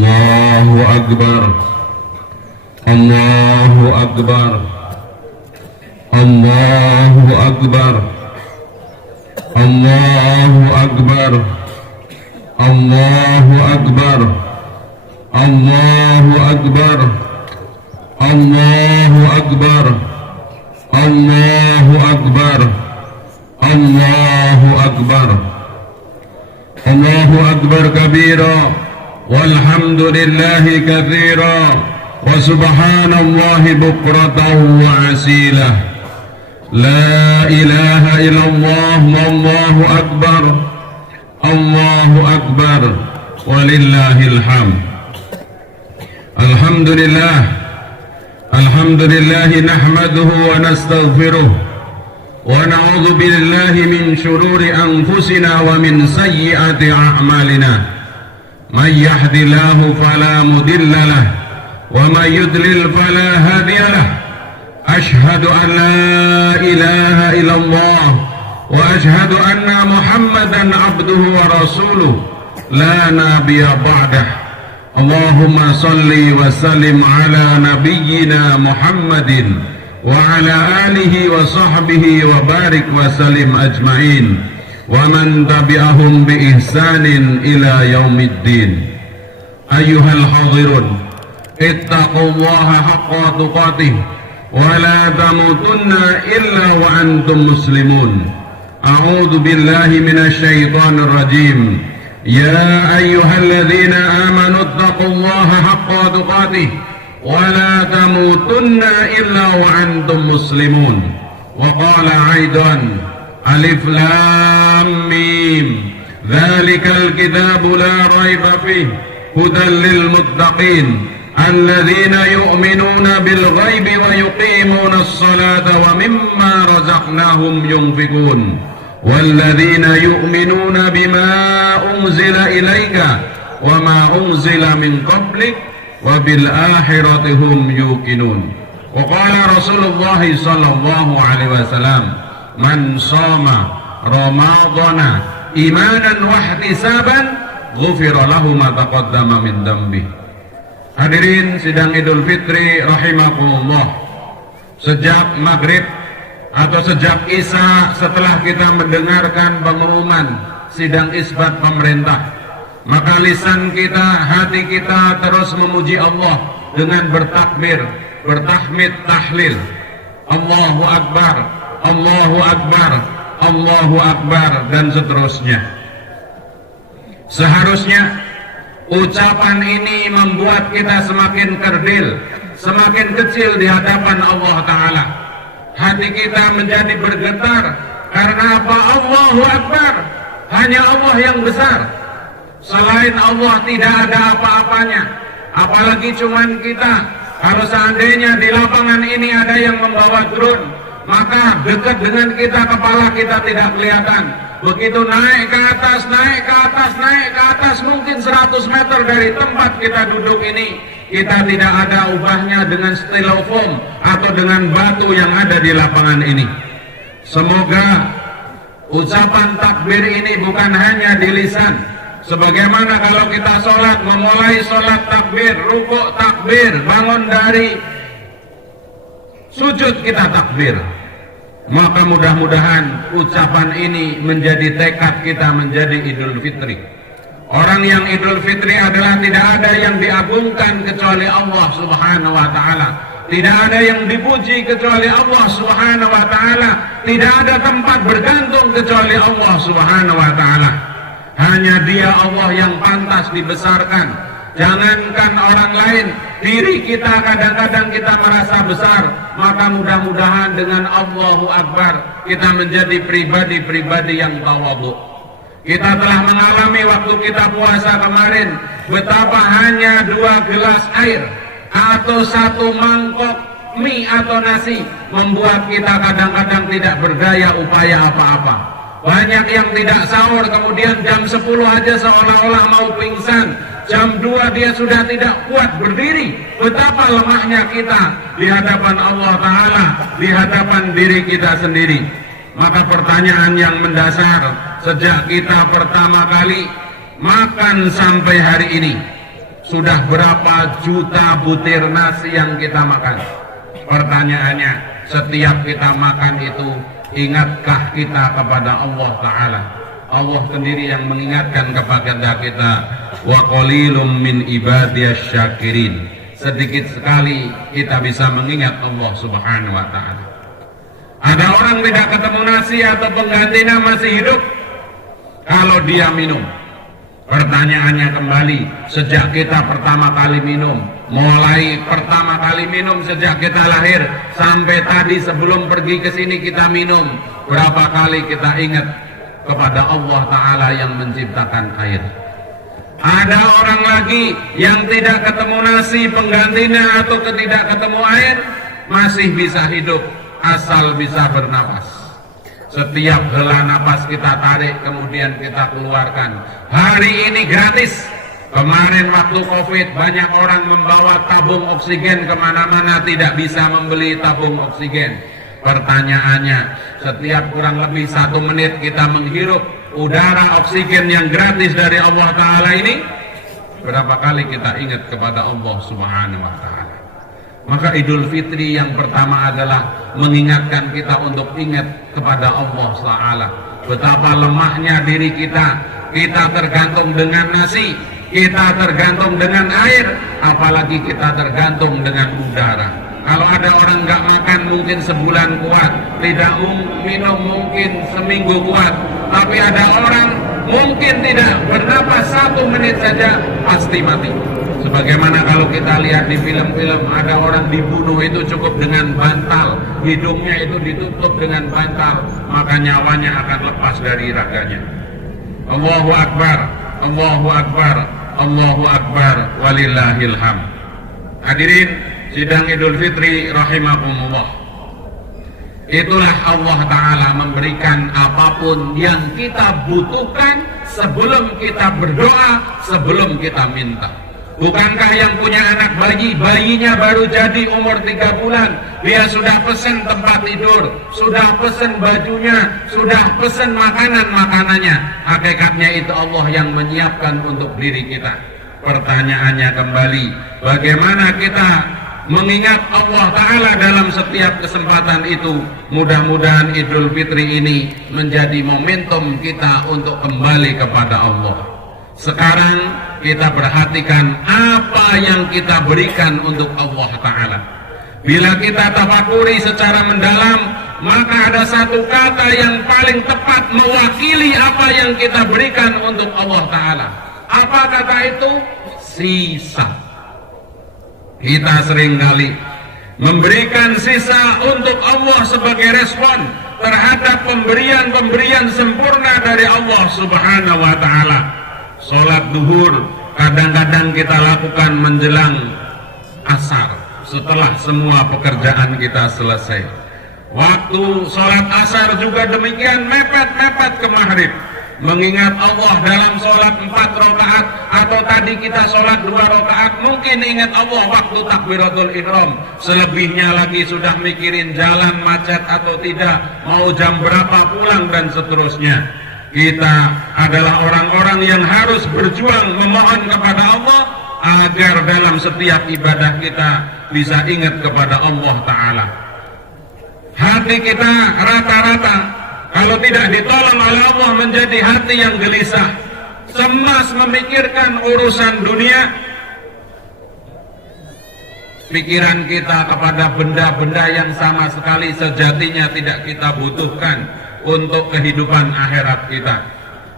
Allahu Akbar, Allahu Akbar, Allahu Akbar, Allahu Akbar, Allahu Akbar, Allahu Akbar, Allahu Akbar, Allahu Akbar, Allahu Akbar, Allahu Akbar kabira, walhamdulillahi katsira, wa subhanallahi bukratan wa asila. La ilaha illallah, wallahu akbar, Allahu akbar, walillahil hamd. Alhamdulillah, alhamdulillah nahmaduhu wa nastaghfiruh wa na'udzu billahi min shururi anfusina wa min sayyiati a'malina. May yahdihillahu fala mudilla lahu wa may yudlil fala hadiya lahu. Ashhadu an la ilaha illallah wa ashhadu anna Muhammadan abduhu wa rasuluh la nabiyya ba'dah. Allahumma salli wa sallim ala nabiyyina Muhammadin wa ala alihi wa sahbihi wa barik wa sallim ajma'in wa man tabi'ahum bi ihsanin ila yaumiddin. Ayyuhal hadirun, ittaqullaha haqqa tuqatih wa la tamutunna illa wa antum muslimun. A'udzu billahi minasy syaithanir rajim. Ya ayyuhalladzina amanu ittaqullaha haqqa tuqatih wa la tamutunna illa wa antum muslimun. Wa qala aidan alif lam mim dzalikal kitabu la raiba fihi hudan lil muttaqin alladzina yu'minuna bil ghaibi wa yuqimuna as-salata wa mimma razaqnahum yunfikun walladzina yu'minuna bima unzila ilaika wa ma unzila min qablik wa bil akhirati hum yuqinun. Wa qala Rasulullah sallallahu alaihi wasallam, man shoma ramadhana imanan wa ihtisaban ghufira lahu ma taqaddama min dhanbi. Hadirin sidang Idul Fitri rahimakumullah. Sejak maghrib atau sejak isya, setelah kita mendengarkan pengumuman sidang isbat pemerintah, maka lisan kita, hati kita terus memuji Allah dengan bertakbir, bertahmid, tahlil, Allahu Akbar, Allahu Akbar, Allahu Akbar, dan seterusnya. Seharusnya ucapan ini membuat kita semakin kerdil, semakin kecil di hadapan Allah Ta'ala. Hati kita menjadi bergetar. Karena apa? Allahu Akbar, hanya Allah yang besar. Selain Allah tidak ada apa-apanya. Apalagi cuman kita. Kalau seandainya di lapangan ini ada yang membawa drone, maka dekat dengan kita, kepala kita tidak kelihatan. Begitu naik ke atas, naik ke atas, naik ke atas, mungkin 100 meter dari tempat kita duduk ini, kita tidak ada ubahnya dengan styrofoam atau dengan batu yang ada di lapangan ini. Semoga ucapan takbir ini bukan hanya di lisan. Sebagaimana kalau kita sholat, memulai sholat takbir, rukuk takbir, bangun dari sujud kita takbir. Maka mudah-mudahan ucapan ini menjadi tekad kita menjadi Idul Fitri. Orang yang Idul Fitri adalah tidak ada yang diagungkan kecuali Allah Subhanahu wa Ta'ala. Tidak ada yang dipuji kecuali Allah Subhanahu wa Ta'ala. Tidak ada tempat bergantung kecuali Allah Subhanahu wa Ta'ala. Hanya Dia Allah yang pantas dibesarkan. Jangankan orang lain, diri kita kadang-kadang kita merasa besar. Maka mudah-mudahan dengan Allahu Akbar kita menjadi pribadi-pribadi yang tawadhu. Kita telah mengalami waktu kita puasa kemarin betapa hanya 2 gelas air atau 1 mangkok mie atau nasi membuat kita kadang-kadang tidak berdaya upaya apa-apa. Banyak yang tidak sahur, kemudian jam 10 aja seolah-olah mau pingsan. Jam 2 dia sudah tidak kuat berdiri. Betapa lemahnya kita di hadapan Allah Ta'ala, di hadapan diri kita sendiri. Maka pertanyaan yang mendasar, sejak kita pertama kali makan sampai hari ini, Sudah berapa juta butir nasi yang kita makan? Pertanyaannya, setiap kita makan itu, ingatkah kita kepada Allah Ta'ala? Allah sendiri yang mengingatkan kepada kita, wa qalilum min ibadiyasy syakirin. Sedikit sekali kita bisa mengingat Allah Subhanahu wa Ta'ala. Ada orang tidak ketemu nasi atau penggantinya masih hidup kalau dia minum. Pertanyaannya kembali, sejak kita pertama kali minum, mulai pertama kali minum sejak kita lahir sampai tadi sebelum pergi ke sini kita minum, berapa kali kita ingat kepada Allah Ta'ala yang menciptakan air? Ada orang lagi yang tidak ketemu nasi penggantinya atau tidak ketemu air, masih bisa hidup asal bisa bernapas. Setiap hela napas kita tarik kemudian kita keluarkan. Hari ini gratis. Kemarin waktu Covid banyak orang membawa tabung oksigen kemana-mana, tidak bisa membeli tabung oksigen. Pertanyaannya, setiap kurang lebih 1 menit kita menghirup udara oksigen yang gratis dari Allah Ta'ala ini, berapa kali kita ingat kepada Allah Subhanahu wa Ta'ala? Maka Idul Fitri yang pertama adalah mengingatkan kita untuk ingat kepada Allah Ta'ala. Betapa lemahnya diri kita. Kita tergantung dengan nasi, kita tergantung dengan air, apalagi kita tergantung dengan udara. Kalau ada orang nggak makan mungkin sebulan kuat, tidak minum mungkin seminggu kuat. Tapi ada orang mungkin tidak bernapas 1 menit saja pasti mati. Sebagaimana kalau kita lihat di film-film, ada orang dibunuh itu cukup dengan bantal, hidungnya itu ditutup dengan bantal, maka nyawanya akan lepas dari raganya. Allahu Akbar, Allahu Akbar, Allahu Akbar, walillahil hamd. Hadirin sidang Idul Fitri rahimakumullah. Itulah Allah Ta'ala memberikan apapun yang kita butuhkan sebelum kita berdoa, sebelum kita minta. Bukankah yang punya anak bayi, bayinya baru jadi umur 3 bulan, dia sudah pesen tempat tidur, sudah pesen bajunya, sudah pesen makanannya. Hakikatnya itu Allah yang menyiapkan untuk diri kita. Pertanyaannya kembali, bagaimana kita mengingat Allah Ta'ala dalam setiap kesempatan itu? Mudah-mudahan Idul Fitri ini menjadi momentum kita untuk kembali kepada Allah. Sekarang kita perhatikan apa yang kita berikan untuk Allah Ta'ala. Bila kita tafakuri secara mendalam, maka ada satu kata yang paling tepat mewakili apa yang kita berikan untuk Allah Ta'ala. Apa kata itu? Sisa. Kita seringkali memberikan sisa untuk Allah sebagai respon terhadap pemberian-pemberian sempurna dari Allah Subhanahu wa Ta'ala. Sholat duhur kadang-kadang kita lakukan menjelang asar, setelah semua pekerjaan kita selesai. Waktu sholat asar juga demikian, mepet-mepet ke maghrib. Mengingat Allah dalam sholat 4 rakaat, atau tadi kita sholat 2 rakaat, mungkin ingat Allah waktu takbiratul ihram. Selebihnya lagi sudah mikirin jalan macet atau tidak, mau jam berapa pulang dan seterusnya. Kita adalah orang-orang yang harus berjuang memohon kepada Allah agar dalam setiap ibadah kita bisa ingat kepada Allah Ta'ala. Hati kita rata-rata kalau tidak ditolong oleh Allah menjadi hati yang gelisah, cemas memikirkan urusan dunia. Pikiran kita kepada benda-benda yang sama sekali sejatinya tidak kita butuhkan untuk kehidupan akhirat kita.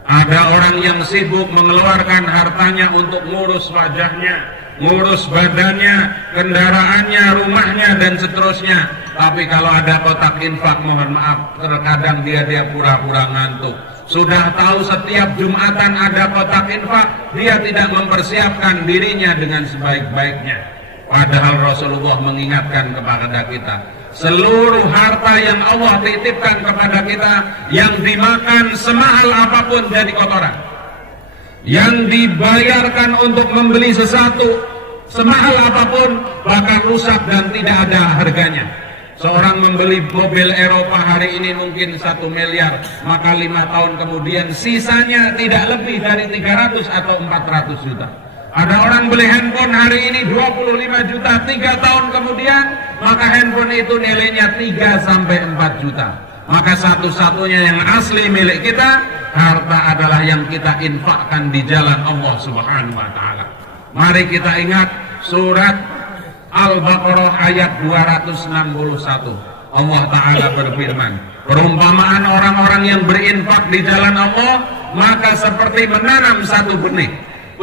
Ada orang yang sibuk mengeluarkan hartanya untuk ngurus wajahnya, ngurus badannya, kendaraannya, rumahnya dan seterusnya. Tapi kalau ada kotak infak, mohon maaf, terkadang dia pura-pura ngantuk. Sudah tahu setiap Jumatan ada kotak infak, dia tidak mempersiapkan dirinya dengan sebaik-baiknya. Padahal Rasulullah mengingatkan kepada kita, seluruh harta yang Allah titipkan kepada kita, yang dimakan semahal apapun jadi kotoran, yang dibayarkan untuk membeli sesuatu semahal apapun bahkan rusak dan tidak ada harganya. Seorang membeli mobil Eropa hari ini mungkin 1 miliar, maka 5 tahun kemudian sisanya tidak lebih dari 300 atau 400 juta. Ada orang beli handphone hari ini 25 juta, 3 tahun kemudian maka handphone itu nilainya 3 sampai 4 juta. Maka satu-satunya yang asli milik kita, harta adalah yang kita infakkan di jalan Allah Subhanahu wa taala. Mari kita ingat surat Al-Baqarah ayat 261. Allah taala berfirman, perumpamaan orang-orang yang berinfak di jalan Allah maka seperti menanam satu benih.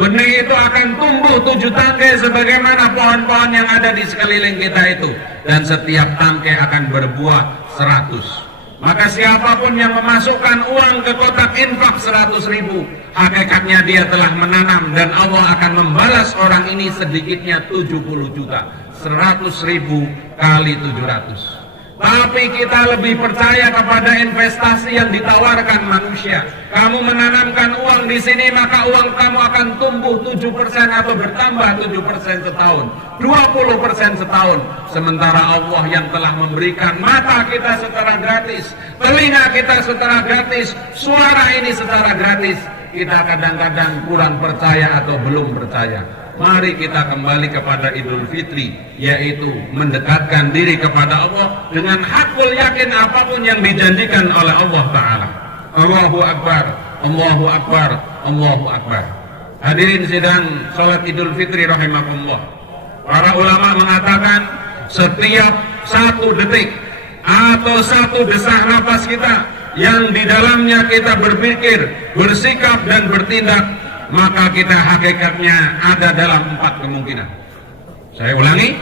Benih itu akan tumbuh 7 tangkai sebagaimana pohon-pohon yang ada di sekeliling kita itu, dan setiap tangkai akan berbuah 100. Maka siapapun yang memasukkan uang ke kotak infak 100.000, hakikatnya dia telah menanam, dan Allah akan membalas orang ini sedikitnya 70 juta. 100.000 kali 700. Tapi kita lebih percaya kepada investasi yang ditawarkan manusia. Kamu menanamkan uang di sini, maka uang kamu akan tumbuh 7% atau bertambah 7% setahun, 20% setahun. Sementara Allah yang telah memberikan mata kita secara gratis, telinga kita secara gratis, suara ini secara gratis, kita kadang-kadang kurang percaya atau belum percaya. Mari kita kembali kepada Idul Fitri, yaitu mendekatkan diri kepada Allah dengan hakul yakin apapun yang dijanjikan oleh Allah Ta'ala. Allahu Akbar, Allahu Akbar, Allahu Akbar. Hadirin sidang salat Idul Fitri rahimakumullah. Para ulama mengatakan setiap 1 detik atau 1 desah nafas kita yang di dalamnya kita berpikir, bersikap dan bertindak, maka kita hakikatnya ada dalam 4 kemungkinan. Saya ulangi,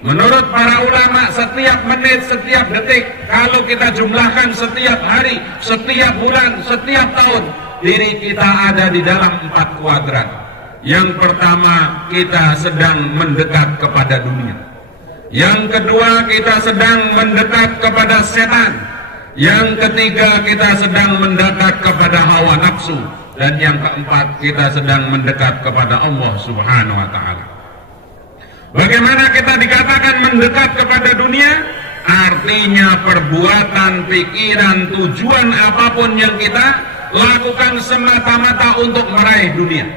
menurut para ulama setiap menit, setiap detik, kalau kita jumlahkan setiap hari, setiap bulan, setiap tahun, diri kita ada di dalam 4 kuadran. Yang pertama, kita sedang mendekat kepada dunia. Yang kedua, kita sedang mendekat kepada setan. Yang ketiga, kita sedang mendekat kepada hawa nafsu. Dan yang keempat, kita sedang mendekat kepada Allah Subhanahu wa ta'ala. Bagaimana kita dikatakan mendekat kepada dunia? Artinya perbuatan, pikiran, tujuan apapun yang kita lakukan semata-mata untuk meraih dunia.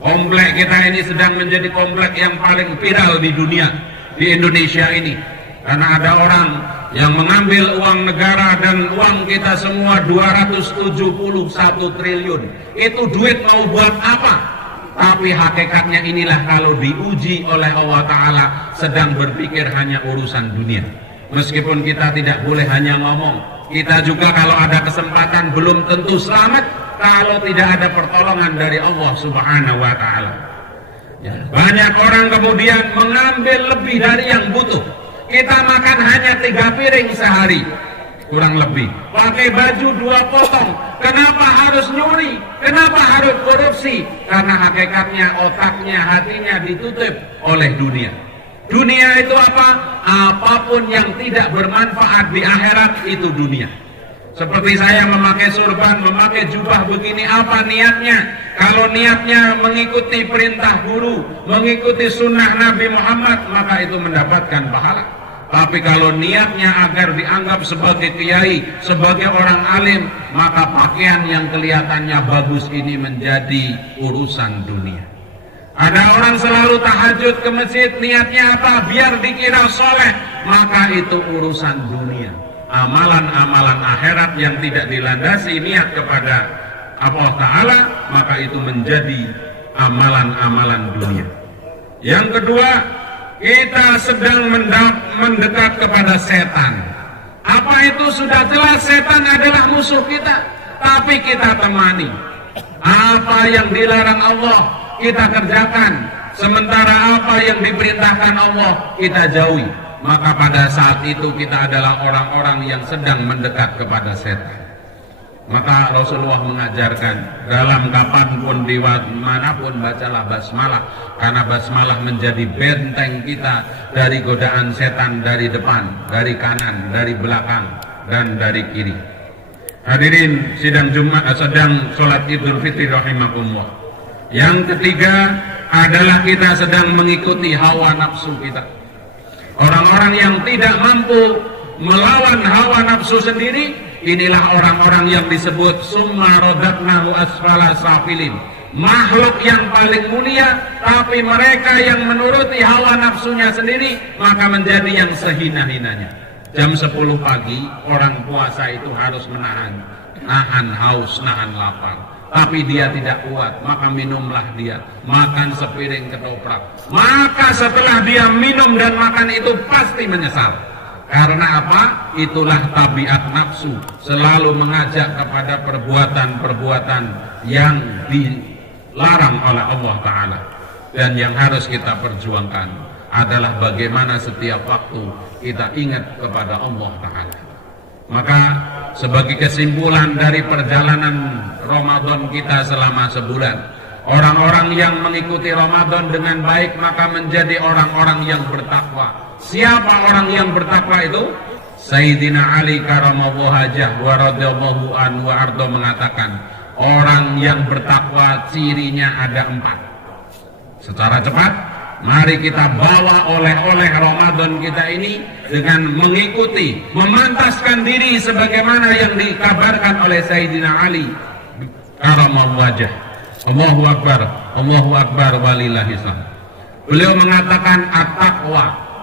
Komplek kita ini sedang menjadi komplek yang paling viral di dunia, di Indonesia ini. Karena ada orang yang mengambil uang negara dan uang kita semua 271 triliun. Itu duit mau buat apa? Tapi hakikatnya inilah kalau diuji oleh Allah Ta'ala sedang berpikir hanya urusan dunia. Meskipun kita tidak boleh hanya ngomong, kita juga kalau ada kesempatan belum tentu selamat kalau tidak ada pertolongan dari Allah Subhanahu wa Ta'ala. Ya, banyak orang kemudian mengambil lebih dari yang butuh. Kita makan hanya 3 piring sehari, kurang lebih. Pakai baju 2 potong. Kenapa harus nyuri? Kenapa harus korupsi? Karena hakikatnya otaknya, hatinya ditutup oleh dunia. Dunia itu apa? Apapun yang tidak bermanfaat di akhirat itu dunia. Seperti saya memakai surban, memakai jubah begini, apa niatnya? Kalau niatnya mengikuti perintah guru, mengikuti sunnah Nabi Muhammad, maka itu mendapatkan pahala. Tapi kalau niatnya agar dianggap sebagai kiai, sebagai orang alim, maka pakaian yang kelihatannya bagus ini menjadi urusan dunia. Ada orang selalu tahajud ke masjid, niatnya apa? Biar dikira soleh, maka itu urusan dunia. Amalan-amalan akhirat yang tidak dilandasi niat kepada Allah Ta'ala, maka itu menjadi amalan-amalan dunia. Yang kedua, kita sedang mendekat kepada setan. Apa itu? Sudah jelas setan adalah musuh kita, tapi kita temani. Apa yang dilarang Allah kita kerjakan, sementara apa yang diperintahkan Allah kita jauhi. Maka pada saat itu kita adalah orang-orang yang sedang mendekat kepada setan. Maka Rasulullah mengajarkan dalam kapanpun di manapun bacalah basmalah, karena basmalah menjadi benteng kita dari godaan setan dari depan, dari kanan, dari belakang, dan dari kiri. Hadirin sidang Jumat, sedang sholat Idul Fitri rahimakumullah. Yang ketiga adalah kita sedang mengikuti hawa nafsu kita. Orang-orang yang tidak mampu melawan hawa nafsu sendiri, inilah orang-orang yang disebut summa radaknahu asfala safilin. makhluk yang paling mulia, tapi mereka yang menuruti hawa nafsunya sendiri maka menjadi yang sehina-hinanya. Jam 10 pagi orang puasa itu harus nahan haus, nahan lapar, tapi dia tidak kuat, maka minumlah dia, makan sepiring ketoprak. Maka setelah dia minum dan makan itu pasti menyesal. Karena apa? Itulah tabiat nafsu, selalu mengajak kepada perbuatan-perbuatan yang dilarang oleh Allah Ta'ala. Dan yang harus kita perjuangkan adalah bagaimana setiap waktu kita ingat kepada Allah Ta'ala. Maka sebagai kesimpulan dari perjalanan Ramadan kita selama sebulan, orang-orang yang mengikuti Ramadan dengan baik maka menjadi orang-orang yang bertakwa. Siapa orang yang bertakwa itu? Sayyidina Ali karamallahu wajhah wa radhiyallahu anhu wa arda mengatakan, orang yang bertakwa cirinya ada 4. Secara cepat, mari kita bawa oleh-oleh Ramadan kita ini dengan mengikuti, memantaskan diri sebagaimana yang dikabarkan oleh Sayyidina Ali karamallahu wajhah. Allahu Akbar walillahilhamd. Beliau mengatakan at-taqwa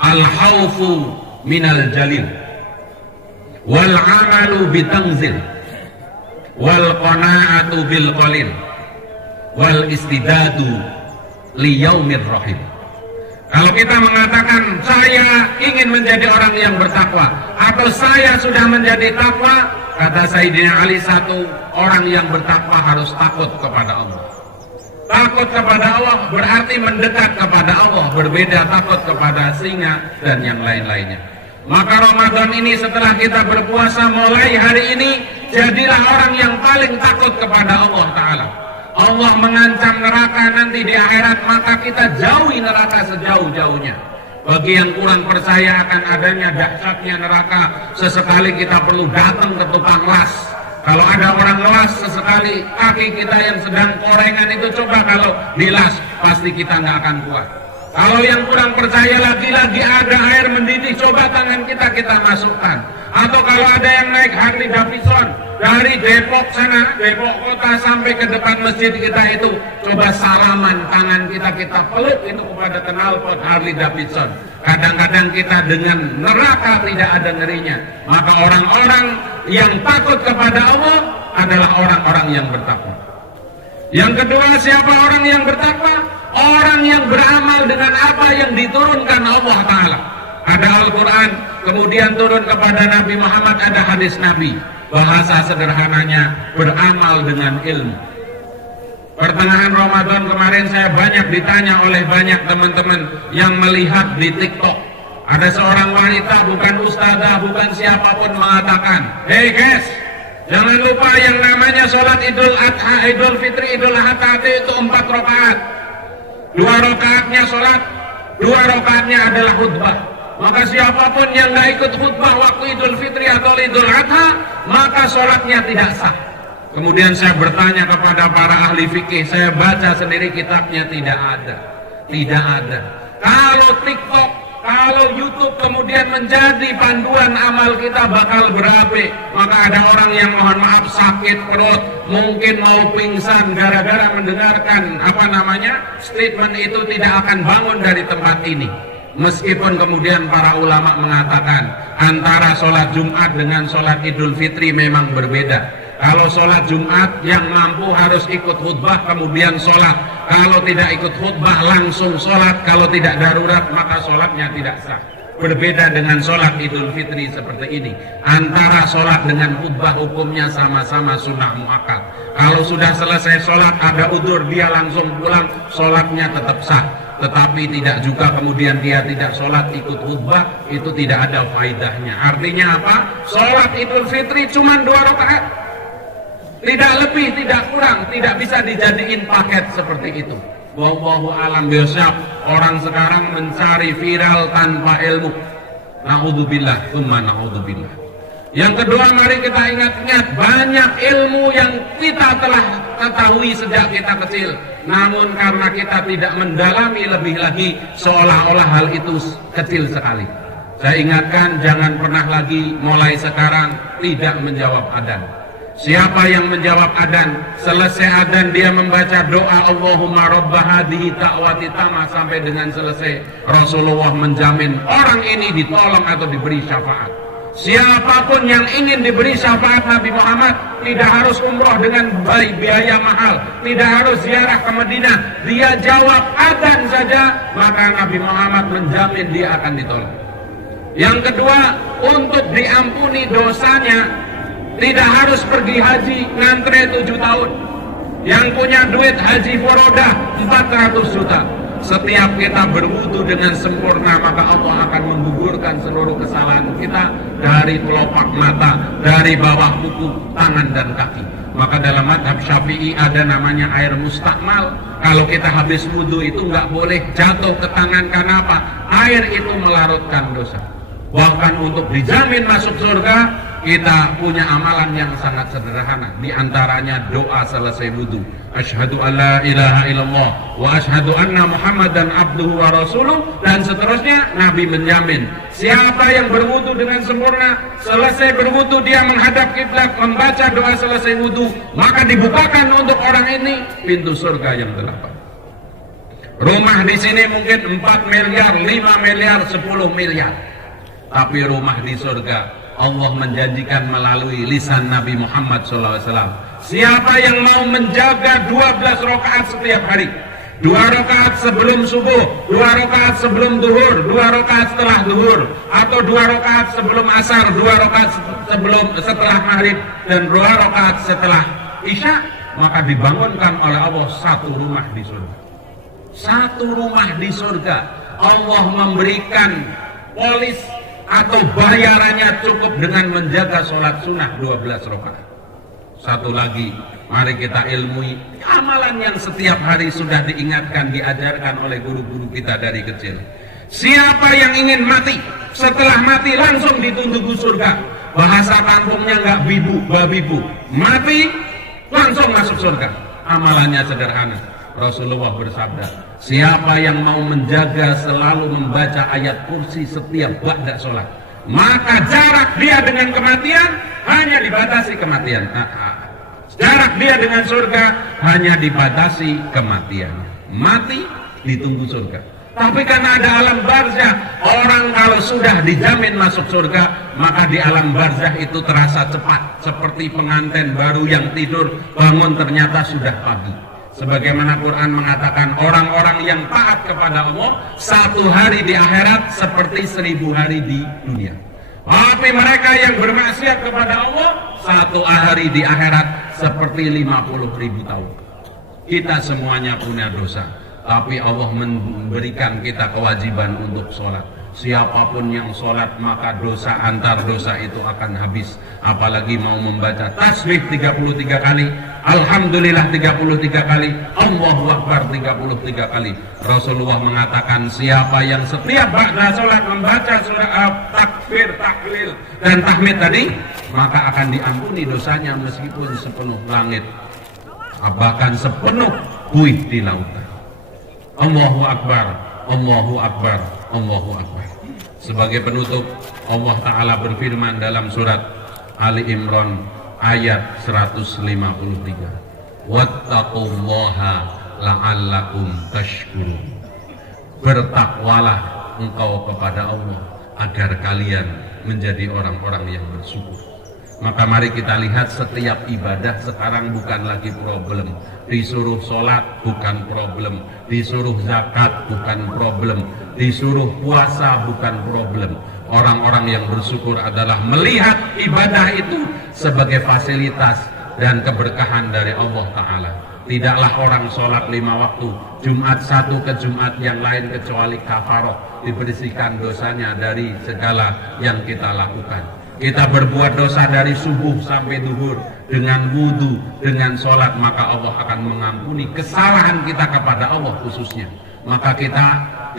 al-khawfu minal jalil wal amalu bitangzil wal qana'atu bil qalil wal istidadu li yaumir rahim. Kalau kita mengatakan saya ingin menjadi orang yang bertakwa atau saya sudah menjadi takwa, kata Sayyidina Ali, satu orang yang bertakwa harus takut kepada Allah. Takut kepada Allah berarti mendekat kepada Allah, berbeda takut kepada singa dan yang lain-lainnya. Maka Ramadan ini setelah kita berpuasa mulai hari ini, jadilah orang yang paling takut kepada Allah Ta'ala. Allah mengancam neraka nanti di akhirat, maka kita jauhi neraka sejauh-jauhnya. Bagi yang kurang percaya akan adanya dahsyatnya neraka, sesekali kita perlu datang ke tukang las. Kalau ada orang las, sesekali kaki kita yang sedang korengan itu coba kalau dilas, pasti kita nggak akan kuat. Kalau yang kurang percaya lagi-lagi ada air mendidih, coba tangan kita masukkan. Atau kalau ada yang naik Harley Davidson dari Depok sana, Depok kota sampai ke depan masjid kita itu, coba salaman tangan kita peluk itu kepada knalpot Harley Davidson. Kadang-kadang kita dengan neraka tidak ada ngerinya. Maka orang-orang yang takut kepada Allah adalah orang-orang yang bertakwa. Yang kedua, siapa orang yang bertakwa? Orang yang beramal dengan apa yang diturunkan Allah Ta'ala. Ada Al-Quran, kemudian turun kepada Nabi Muhammad, ada hadis Nabi. Bahasa sederhananya, beramal dengan ilmu. Pertengahan Ramadan kemarin saya banyak ditanya oleh banyak teman-teman yang melihat di TikTok. Ada seorang wanita, bukan ustazah, bukan siapapun, mengatakan, "Hey guys, jangan lupa yang namanya sholat Idul Adha, Idul Fitri, Idul Adha itu 4 rakaat. 2 rakaatnya sholat, 2 rakaatnya adalah khutbah. Maka siapapun yang gak ikut khutbah waktu Idul Fitri atau Idul Adha, maka sholatnya tidak sah." Kemudian saya bertanya kepada para ahli fikih, saya baca sendiri kitabnya, tidak ada. Kalau TikTok, kalau YouTube kemudian menjadi panduan amal kita bakal berapi. Maka ada orang yang mohon maaf sakit perut, mungkin mau pingsan gara-gara mendengarkan statement itu, tidak akan bangun dari tempat ini. Meskipun kemudian para ulama mengatakan antara sholat Jumat dengan sholat Idul Fitri memang berbeda. Kalau sholat Jumat yang mampu harus ikut khutbah kemudian sholat. Kalau tidak ikut khutbah langsung sholat. Kalau tidak darurat maka sholatnya tidak sah. Berbeda dengan sholat Idul Fitri seperti ini. Antara sholat dengan khutbah hukumnya sama-sama sunnah muakkad. Kalau sudah selesai sholat ada udzur dia langsung pulang, sholatnya tetap sah. Tetapi tidak juga kemudian dia tidak sholat ikut khutbah, itu tidak ada faidahnya. Artinya apa? Sholat Idul Fitri cuma 2 rakaat. Tidak lebih, tidak kurang, tidak bisa dijadiin paket seperti itu. Wallahu alam bishawab. Orang sekarang mencari viral tanpa ilmu. Na'udzubillah, tsumma na'udzubillah. Yang kedua, mari kita ingat-ingat banyak ilmu yang kita telah ketahui sejak kita kecil. Namun karena kita tidak mendalami lebih lagi, seolah-olah hal itu kecil sekali. Saya ingatkan, jangan pernah lagi mulai sekarang tidak menjawab adzan. Siapa yang menjawab adzan, selesai adzan dia membaca doa Allahumma rabba hadhihi ta'wati tamah sampai dengan selesai, Rasulullah menjamin orang ini ditolong atau diberi syafaat. Siapapun yang ingin diberi syafaat Nabi Muhammad tidak harus umroh dengan biaya mahal, tidak harus ziarah ke Madinah, dia jawab adzan saja, maka Nabi Muhammad menjamin dia akan ditolong. Yang kedua, untuk diampuni dosanya tidak harus pergi haji ngantre 7 tahun. Yang punya duit haji forodah 400 juta. Setiap kita berwudu dengan sempurna, maka Allah akan menggugurkan seluruh kesalahan kita dari pelopak mata, dari bawah kuku, tangan dan kaki. Maka dalam mazhab Syafi'i ada namanya air mustakmal. Kalau kita habis wudu itu nggak boleh jatuh ke tangan, karena apa? Air itu melarutkan dosa. Bahkan untuk dijamin masuk surga, kita punya amalan yang sangat sederhana. Di antaranya doa selesai wudu. Asyhadu an la ilaha illallah wa asyhadu anna Muhammadan abduhu wa rasuluh, dan seterusnya. Nabi menjamin siapa yang berwudu dengan sempurna, selesai berwudu dia menghadap kiblat, membaca doa selesai wudu, maka dibukakan untuk orang ini pintu surga yang 8. Rumah di sini mungkin 4 miliar, 5 miliar, 10 miliar. Tapi rumah di surga Allah menjanjikan melalui lisan Nabi Muhammad SAW. Siapa yang mau menjaga 12 rakaat setiap hari, 2 rakaat sebelum subuh, 2 rakaat sebelum duhur, 2 rakaat setelah duhur, atau 2 rakaat sebelum asar, 2 rakaat setelah maghrib, dan 2 rakaat setelah isya, maka dibangunkan oleh Allah 1 rumah di surga. 1 rumah di surga. Allah memberikan polis atau bayarannya cukup dengan menjaga sholat sunnah 12 rakaat. Satu lagi, mari kita ilmui amalan yang setiap hari sudah diingatkan, diajarkan oleh guru-guru kita dari kecil. Siapa yang ingin mati, setelah mati langsung dituntut surga. Bahasa kampungnya nggak bibu, babibu. Mati langsung masuk surga. Amalannya sederhana. Rasulullah bersabda, siapa yang mau menjaga selalu membaca ayat kursi setiap ba'da sholat, maka jarak dia dengan kematian hanya dibatasi kematian. Jarak dia dengan surga hanya dibatasi kematian. Mati ditunggu surga. Tapi karena ada alam barzah, orang kalau sudah dijamin masuk surga, maka di alam barzah itu terasa cepat, seperti pengantin baru yang tidur bangun ternyata sudah pagi. Sebagaimana Quran mengatakan, orang-orang yang taat kepada Allah 1 hari di akhirat seperti 1000 hari di dunia. Tapi mereka yang bermaksiat kepada Allah 1 hari di akhirat seperti 50.000 tahun. Kita semuanya punya dosa, tapi Allah memberikan kita kewajiban untuk sholat. Siapapun yang sholat, maka dosa antar dosa itu akan habis. Apalagi mau membaca tasbih 33 kali, Alhamdulillah 33 kali, Allahu Akbar 33 kali. Rasulullah mengatakan, siapa yang setiap ba'da sholat membaca takbir, tahlil, dan tahmid tadi, maka akan diampuni dosanya meskipun sepenuh langit, bahkan sepenuh buih di lautan. Allahu Akbar, Allahu Akbar, Allahu Akbar. Sebagai penutup, Allah Ta'ala berfirman dalam surat Ali Imran ayat 153, wattaqullaha la'allakum tashkurun. Bertakwalah engkau kepada Allah agar kalian menjadi orang-orang yang bersyukur. Maka mari kita lihat, setiap ibadah sekarang bukan lagi problem. Disuruh sholat bukan problem, disuruh zakat bukan problem, disuruh puasa bukan problem. Orang-orang yang bersyukur adalah melihat ibadah itu sebagai fasilitas dan keberkahan dari Allah Ta'ala. Tidaklah orang sholat 5 waktu, Jumat satu ke Jumat yang lain kecuali kafaroh, dibersihkan dosanya dari segala yang kita lakukan. Kita berbuat dosa dari subuh sampai duhur dengan wudu, dengan sholat, maka Allah akan mengampuni kesalahan kita kepada Allah khususnya. Maka kita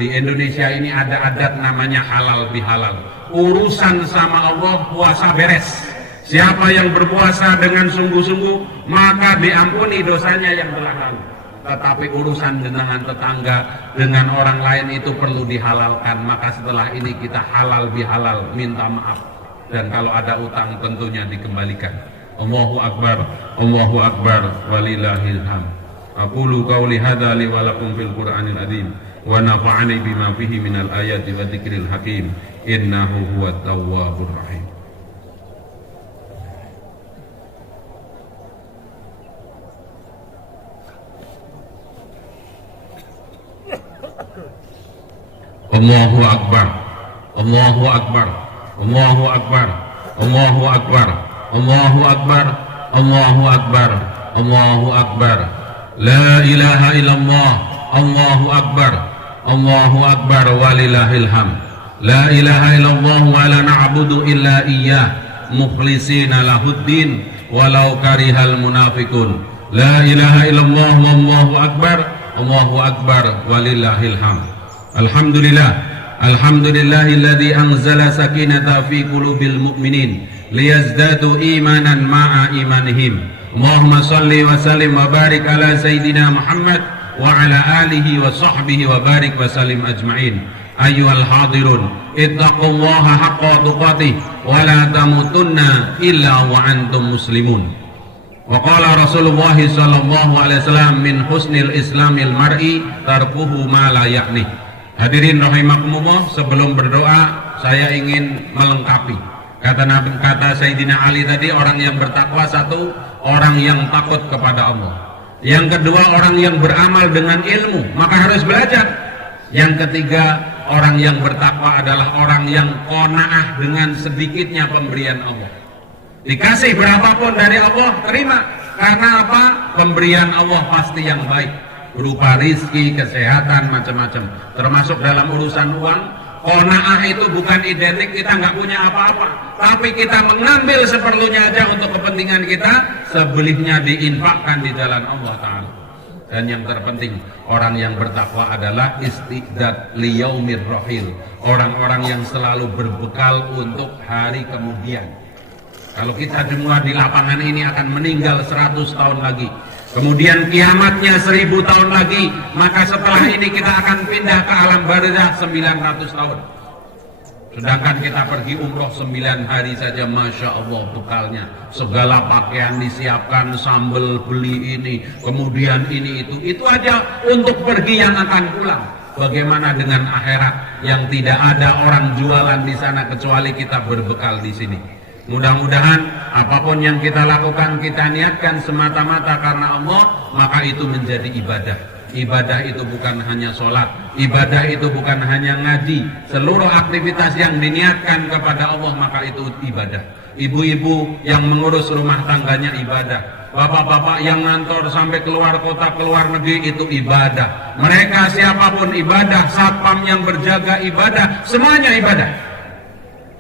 di Indonesia ini ada adat namanya halal bihalal. Urusan sama Allah puasa beres. Siapa yang berpuasa dengan sungguh-sungguh, maka diampuni dosanya yang telah lalu. Tetapi urusan dengan tetangga, dengan orang lain itu perlu dihalalkan. Maka setelah ini kita halal bihalal, minta maaf. Dan kalau ada utang tentunya dikembalikan. Allahu akbar, Allahu akbar, walillahil hamd. Aqulu qawli hadza li wa lakum fil Qur'anil azim wa nafa'ani bima fihi minal ayati wa dzikril hakim innahu huwat tawwabur rahim. Allahu akbar, Allahu akbar, Allahu akbar, Allahu akbar, Allahu akbar, Allahu akbar, Allahu akbar. La ilaha illallah, Allahu akbar, Allahu akbar, walillahil hamd. La ilaha illallah wa la na'budu illa iyyah mukhlishina lahuddin walau karihal munafiqun. La ilaha illallah, wallahu akbar, Allahu akbar, walillahil hamd. Alhamdulillah, alhamdulillahilladzi anzala sakinata fi qulubil mu'minin liyazdadu imanan ma'a imanihim. Allahumma salli wa sallim wa barik ala sayyidina Muhammad wa ala alihi wa sahbihi wa barik wa sallim ajma'in. Ayyuhal hadirun, ittaqullaha haqqa tuqatih wa la tamutunna illa wa antum muslimun. Wa qala Rasulullah sallallahu alaihi wasallam min husnil islamil mar'i tarkuhu ma la ya'ni. Hadirin rahimakumullah, sebelum berdoa saya ingin melengkapi kata Sayyidina Ali tadi, orang yang bertakwa satu, orang yang takut kepada Allah. Yang kedua, orang yang beramal dengan ilmu, maka harus belajar. Yang ketiga, orang yang bertakwa adalah orang yang qanaah dengan sedikitnya pemberian Allah. Dikasih berapapun dari Allah, terima. Karena apa? Pemberian Allah pasti yang baik, berupa rizki, kesehatan, macam-macam, termasuk dalam urusan uang. Qanaah itu bukan identik kita nggak punya apa-apa, tapi kita mengambil seperlunya aja untuk kepentingan kita, sebelihnya diinfakkan di jalan Allah Ta'ala. Dan yang terpenting, orang yang bertakwa adalah istiqdad liyaumir rahil, orang-orang yang selalu berbekal untuk hari kemudian. Kalau kita semua di lapangan ini akan meninggal 100 tahun lagi, kemudian kiamatnya 1000 tahun lagi, maka setelah ini kita akan pindah ke alam barzakh 900 tahun. Sedangkan kita pergi umroh 9 hari saja, Masya Allah bekalnya, segala pakaian disiapkan, sambal beli ini, kemudian ini itu aja untuk pergi yang akan pulang. Bagaimana dengan akhirat yang tidak ada orang jualan di sana kecuali kita berbekal di sini. Mudah-mudahan apapun yang kita lakukan, kita niatkan semata-mata karena Allah, maka itu menjadi ibadah. Ibadah itu bukan hanya sholat, ibadah itu bukan hanya ngaji. Seluruh aktivitas yang diniatkan kepada Allah, maka itu ibadah. Ibu-ibu yang mengurus rumah tangganya ibadah. Bapak-bapak yang ngantor sampai keluar kota, keluar negeri, itu ibadah. Mereka siapapun ibadah, satpam yang berjaga ibadah, semuanya ibadah.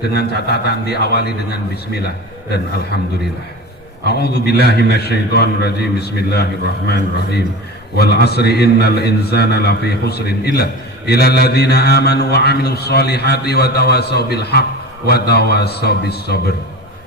Dengan catatan diawali dengan bismillah dan alhamdulillah. A'udzu billahi minasyaitonir rajim. Bismillahirrahmanirrahim. Wal 'asri innal insana lafi khusrin illa alladziina aamanu wa 'amilus shalihati wa tawassaw bil haqq wa tawassaw bis sabr.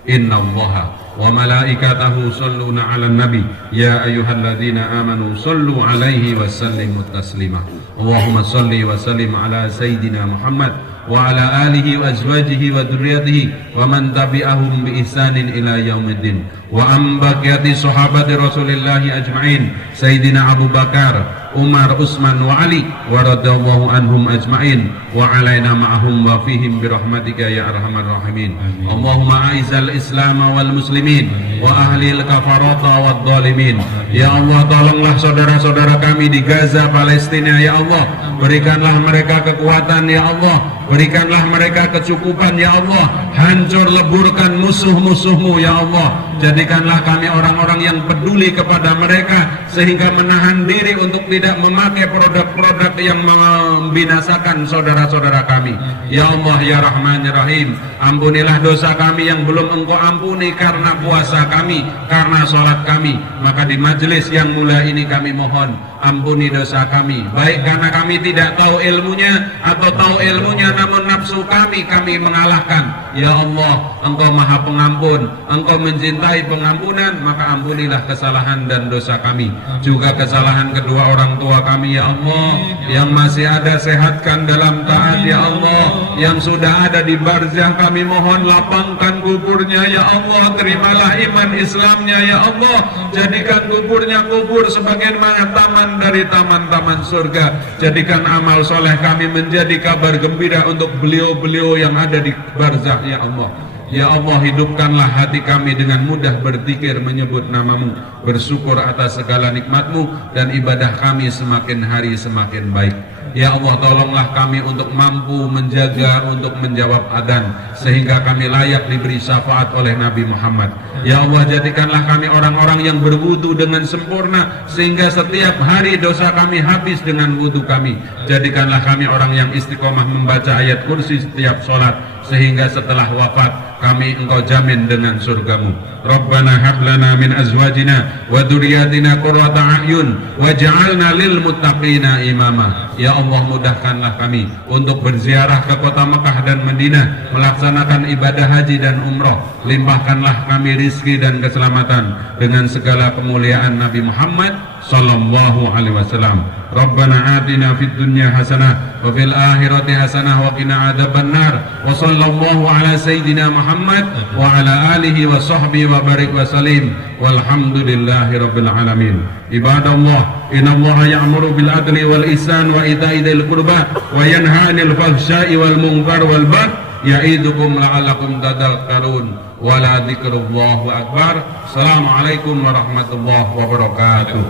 Innallaha wa malaikatahu shalluna 'alan nabi ya ayyuhalladzina amanu shallu 'alaihi wa sallimu taslima. Allahumma shalli wa sallim ala sayyidina Muhammad wa ala alihi wa azwajihi wa dzurriyyatihi wa man tabi'ahum bi ihsanin ila yaumiddin wa am baqiyati sahabati Rasulillahi ajma'in Sayyidina Abu Bakar, Umar, Utsman wa Ali wa radhiyallahu anhum ajma'in wa alaina ma'ahum wa fihim bi rahmatika ya arhamar rahimin. Allahumma a'izzal Islam wal muslimin wa ahlil kafarata wad dhalimin. Ya Allah, tolonglah saudara-saudara kami di Gaza, Palestina, ya Allah. Berikanlah mereka kekuatan, ya Allah. Berikanlah mereka kecukupan, ya Allah. Hancur leburkan musuh-musuhmu, ya Allah. Jadikanlah kami orang-orang yang peduli kepada mereka, sehingga menahan diri untuk tidak memakai produk-produk yang membinasakan saudara-saudara kami. Ya Allah, ya Rahman, ya Rahim. Ampunilah dosa kami yang belum Engkau ampuni karena puasa kami, karena sholat kami. Maka di majelis majelis yang mulia ini kami mohon ampuni dosa kami, baik karena kami tidak tahu ilmunya atau tahu ilmunya namun nafsu kami mengalahkan. Ya Allah, Engkau Maha Pengampun, Engkau mencintai pengampunan, maka ampunilah kesalahan dan dosa kami, juga kesalahan kedua orang tua kami. Ya Allah, yang masih ada sehatkan dalam taat. Ya Allah, yang sudah ada di barzah kami mohon lapangkan kuburnya. Ya Allah, terimalah iman Islamnya. Ya Allah, jadikan kuburnya kubur sebagaimana taman dari taman-taman surga. Jadikan amal soleh kami menjadi kabar gembira untuk beliau-beliau yang ada di barzah. Ya Allah, ya Allah, hidupkanlah hati kami dengan mudah berzikir menyebut namamu, bersyukur atas segala nikmatmu, dan ibadah kami semakin hari semakin baik. Ya Allah, tolonglah kami untuk mampu menjaga, untuk menjawab adzan, sehingga kami layak diberi syafaat oleh Nabi Muhammad. Ya Allah, jadikanlah kami orang-orang yang berwudu dengan sempurna, sehingga setiap hari dosa kami habis dengan wudu kami. Jadikanlah kami orang yang istiqomah membaca ayat kursi setiap sholat, sehingga setelah wafat kami Engkau jamin dengan surgamu. Rabbana hablana min azwajina wa dzurriyyatina qurrata a'yun waj'alna lil muttaqina imama. Ya Allah, mudahkanlah kami untuk berziarah ke kota Mekah dan Madinah, melaksanakan ibadah haji dan umroh. Limpahkanlah kami rizki dan keselamatan dengan segala kemuliaan Nabi Muhammad sallallahu alaihi wasallam. Rabbana atina fid dunya hasanah wa fil akhirati hasanah wa qina adzabannar. Wa sallallahu ala sayyidina Muhammad wa ala alihi wa sahbihi wa barik wa salim. Walhamdulillahi rabbil alamin. Ibadallah, innallaha ya'muru bil adli wal ihsan wa ita'i dzil qurba wa yanha 'anil fahsya'i wal munkar wal baghi ya'idukum la'allakum tadhakkarun. Wa la dzikrullahi akbar. Assalamualaikum warahmatullahi wabarakatuh.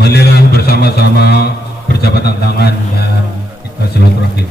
Marilah bersama-sama berjabat tangan dan kita silaturahim.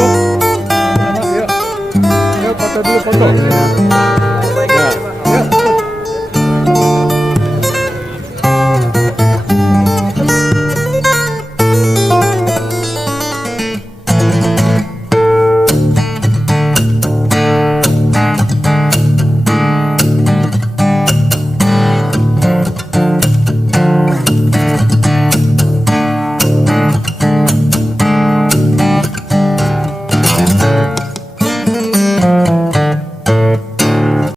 foto. Anak-anak, yuk. Yuk foto dulu foto.